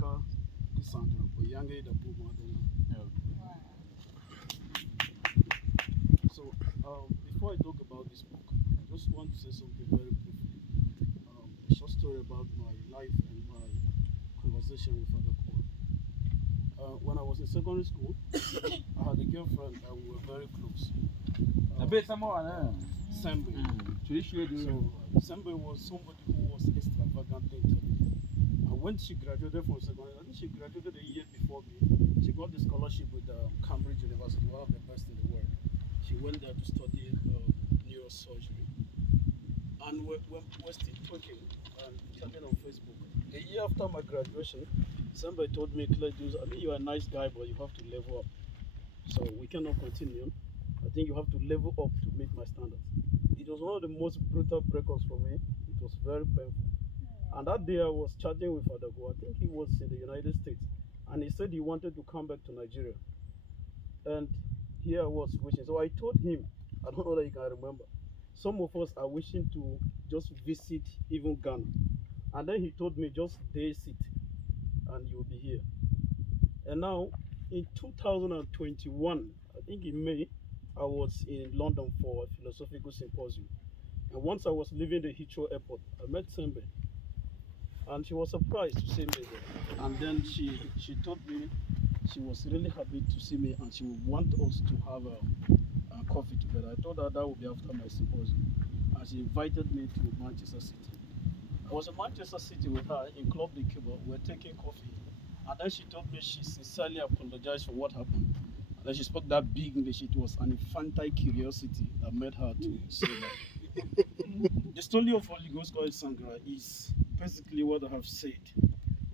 Faka Kisanga, but Yange the Puma. So, before I talk about this book, I just want to say something very briefly. A short story about my life and my conversation with Father Paul. When I was in secondary school, I had a girlfriend that we were very close. Sembe. So, Sembe was somebody who was extravagantly intelligent. And when she graduated from secondary, I think she graduated a year before me. She got the scholarship with Cambridge University, one of the best in the world. She went there to study neurosurgery. And we're still talking and chatting on Facebook. A year after my graduation, somebody told me, Cledus, I mean, you're a nice guy, but you have to level up. So we cannot continue. I think you have to level up to meet my standards. It was one of the most brutal breakups for me. It was very painful. And that day I was chatting with Father Go. I think he was in the United States. And he said he wanted to come back to Nigeria. And here I was wishing. So I told him, I don't know that you can remember, some of us are wishing to just visit even Ghana. And then he told me, just day sit and you'll be here. And now in 2021, I think in May, I was in London for a philosophical symposium. And once I was leaving the Heathrow airport, I met Sembe. And she was surprised to see me there. And then she told me she was really happy to see me and she would want us to have a coffee together. I told her that would be after my symposium. And she invited me to Manchester City. I was in Manchester City with her in Club de Cuba. We were taking coffee. And then she told me she sincerely apologized for what happened. And then she spoke that big English. It was an infantile curiosity that made her to say that. The story of Holy Ghost College Sangra is basically what I have said.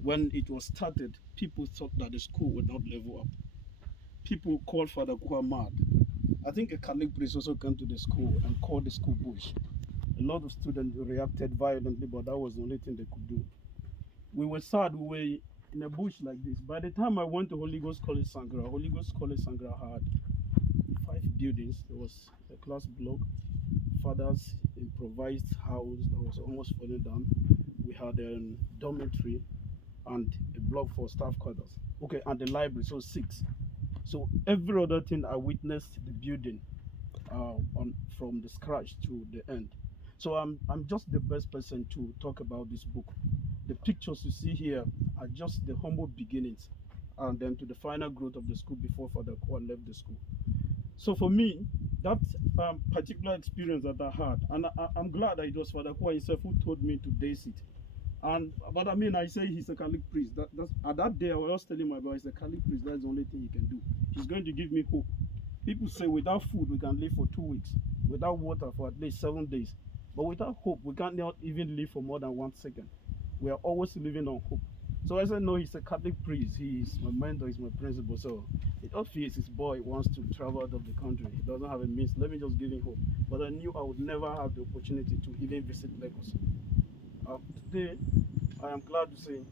When it was started, people thought that the school would not level up. People called Father Kua mad. I think a Catholic priest also came to the school and called the school bush. A lot of students reacted violently, but that was the only thing they could do. We were sad, we were in a bush like this. By the time I went to Holy Ghost College Sangra had 5 buildings. There was a class block, father's improvised house that was almost falling down. We had a dormitory and a block for staff quarters. Okay, and the library, so 6. So every other thing I witnessed the building from the scratch to the end. So I'm just the best person to talk about this book. The pictures you see here are just the humble beginnings and then to the final growth of the school before Father Kwa left the school. So for me, that particular experience that I had, and I'm glad that it was Father Kwa himself who told me to dace it. But I mean, I say he's a Catholic priest. That's at that day I was telling my boy, he's a Catholic priest. That's the only thing he can do. He's going to give me hope. People say without food we can live for 2 weeks, without water for at least 7 days, but without hope we can't even live for more than 1 second. We are always living on hope. So I said, no, he's a Catholic priest. He's my mentor. He's my principal. So it obvious his boy wants to travel out of the country. He doesn't have a means. Let me just give him hope. But I knew I would never have the opportunity to even visit Lagos. Today, I am glad to say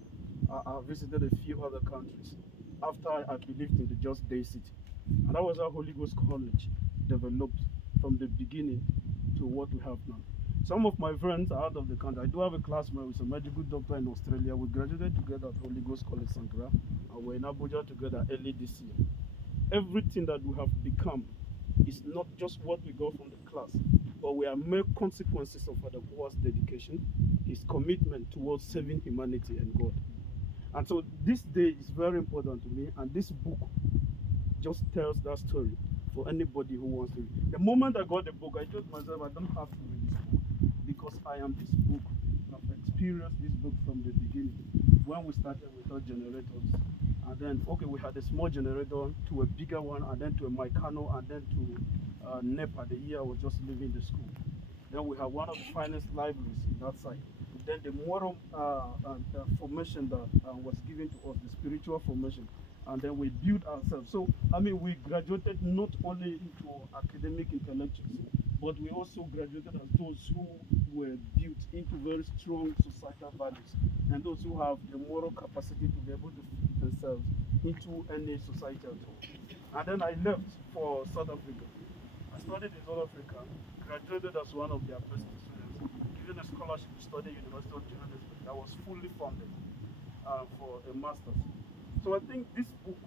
I visited a few other countries after I believed in the Just Day City. And that was how Holy Ghost College developed from the beginning to what we have now. Some of my friends are out of the country. I do have a classmate who is a medical doctor in Australia. We graduated together at Holy Ghost College Sankara, and we're in Abuja together early this year. Everything that we have become is not just what we got from the class, but we are mere consequences of Father Boa's dedication, his commitment towards saving humanity and God. And so this day is very important to me, and this book just tells that story for anybody who wants to read. The moment I got the book, I told myself I don't have to read this book because I am this book. I've experienced this book from the beginning. When we started without generators, and then we had a small generator to a bigger one, and then to a Meccano, and then to NEPA the year I was just leaving the school. Then we have one of the finest libraries in that side. Then the moral formation that was given to us, the spiritual formation, and then we built ourselves. So, I mean, we graduated not only into academic intellectuals, but we also graduated as those who were built into very strong societal values, and those who have the moral capacity to be able to fit themselves into any society at all. And then I left for South Africa. I studied in South Africa, graduated as one of their best students, given a scholarship to study at University of Johannesburg that was fully funded. for a master's. So I think this book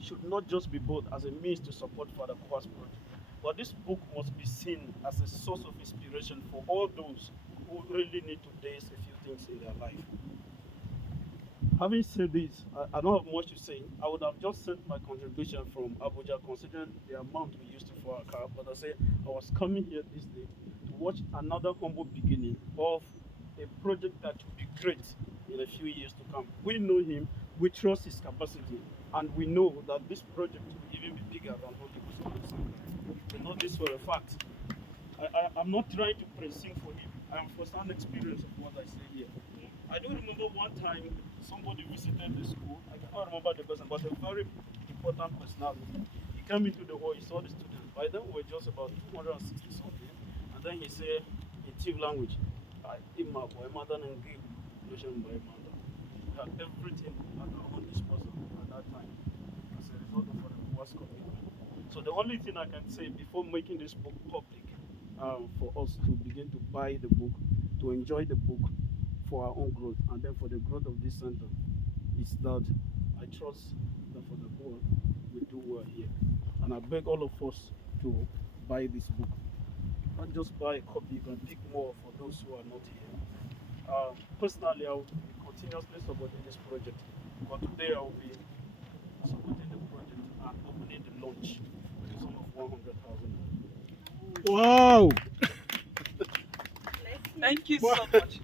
should not just be bought as a means to support Father Kwa's project, but this book must be seen as a source of inspiration for all those who really need to taste a few things in their life. Having said this, I don't have much to say. I would have just sent my contribution from Abuja, considering the amount we used for our car. But I said I was coming here this day to watch another humble beginning of a project that will be great in a few years to come. We know him, we trust his capacity, and we know that this project will even be bigger than what he was on. We know this for a fact. I'm not trying to presume for him. I am first-hand experience of what I say here. I do remember one time somebody visited the school. I cannot remember the person, but a very important personality. He came into the hall, he saw the students. By then we were just about 260 something. And then he said in Tiv language, we had everything at our own disposal at that time as a result of the was commitment. So the only thing I can say before making this book public, for us to begin to buy the book, to enjoy the book for our own growth, and then for the growth of this center, is that I trust that for the board we do well here. And I beg all of us to buy this book. Not just buy a copy, you can pick more for those who are not here. Personally, I will be continuously supporting this project, but today I will be supporting the project and opening the launch with the sum of 100,000. Wow! Thank you so much.